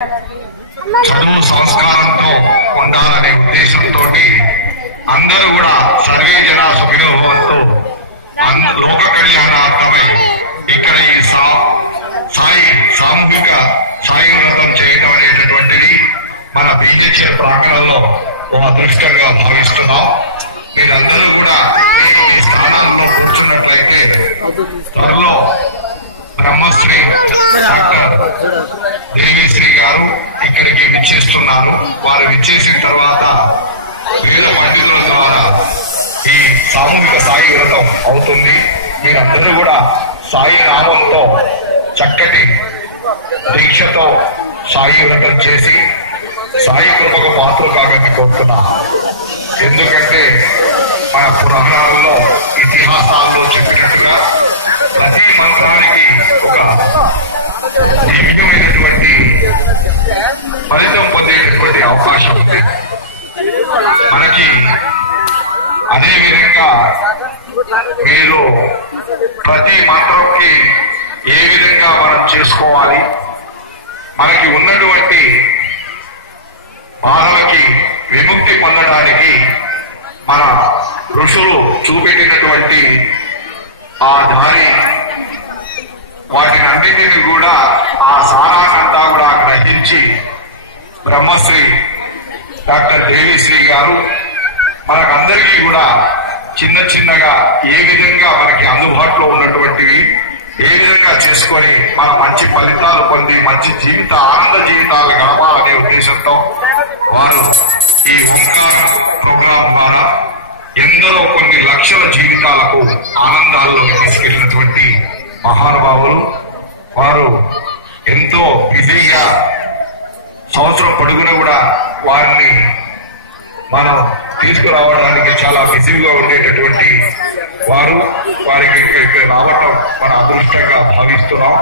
చదువు సంస్కారంతో ఉండాలనే ఉద్దేశంతో అందరూ కూడా సర్వే జన సుఖినో భవంతు లోక కళ్యాణార్థమై ఇక్కడ ఈ సామూహిక సాయి వ్రతం చేయడం అనేటటువంటిది మన బీజేపీ ప్రాంగణంలో ఓ అదృష్టంగా భావిస్తున్నాం. మీరందరూ కూడా ఈ స్థానాల్లో కూర్చున్నట్లయితే త్వరలో బ్రహ్మశ్రీ డాక్టర్ దేవిశ్రీ గారు ఇక్కడికి విచ్చేస్తున్నారు. వారు విచ్చేసిన తర్వాత వేద పండితుల ద్వారా ఈ సామూహిక సాయి వ్రతం అవుతుంది. మీరందరూ కూడా సాయి నామంతో చక్కటి దీక్షతో సాయి వ్రతం చేసి సాయి కృపకు పాత్ర కాగని కోరుతున్నా. ఎందుకంటే మన పురాణాలలో ఇతిహాసాల్లో చెప్పినట్టుగా ప్రతి మంత్రానికి ఒక దివ్యమైనటువంటి ఫలితం పొందేటటువంటి అవకాశం ఉంది మనకి. అదేవిధంగా మీరు ప్రతి మంత్రంకి ఏ విధంగా మనం చేసుకోవాలి, మనకి ఉన్నటువంటి బాధలకి విముక్తి పొందడానికి మన ఋషులు చూపెట్టినటువంటి ఆ దారి, వాటిని అన్నిటిని కూడా ఆ సారాన్నంతా కూడా గ్రహించి బ్రహ్మశ్రీ డాక్టర్ దేవిశ్రీ గారు మనకందరికీ కూడా చిన్న చిన్నగా ఏ విధంగా మనకి అందుబాటులో ఉన్నటువంటివి ఏ విధంగా చేసుకొని మన మంచి ఫలితాలు పొంది మంచి ఆనంద జీవితాలు గడపాలనే ఉద్దేశంతో వారు ఈ ఓంకార ప్రోగ్రాం ద్వారా ఎందరో కొన్ని లక్షల జీవితాలకు ఆనందాల్లోకి తీసుకెళ్లినటువంటి మహానుభావులు. వారు ఎంతో బిజీగా సంవత్సరం పొడుగున కూడా వారిని మనం తీసుకురావడానికి చాలా బిజీగా ఉండేటటువంటి వారికి ఇక్కడికి రావటం మన అదృష్టంగా భావిస్తున్నాం.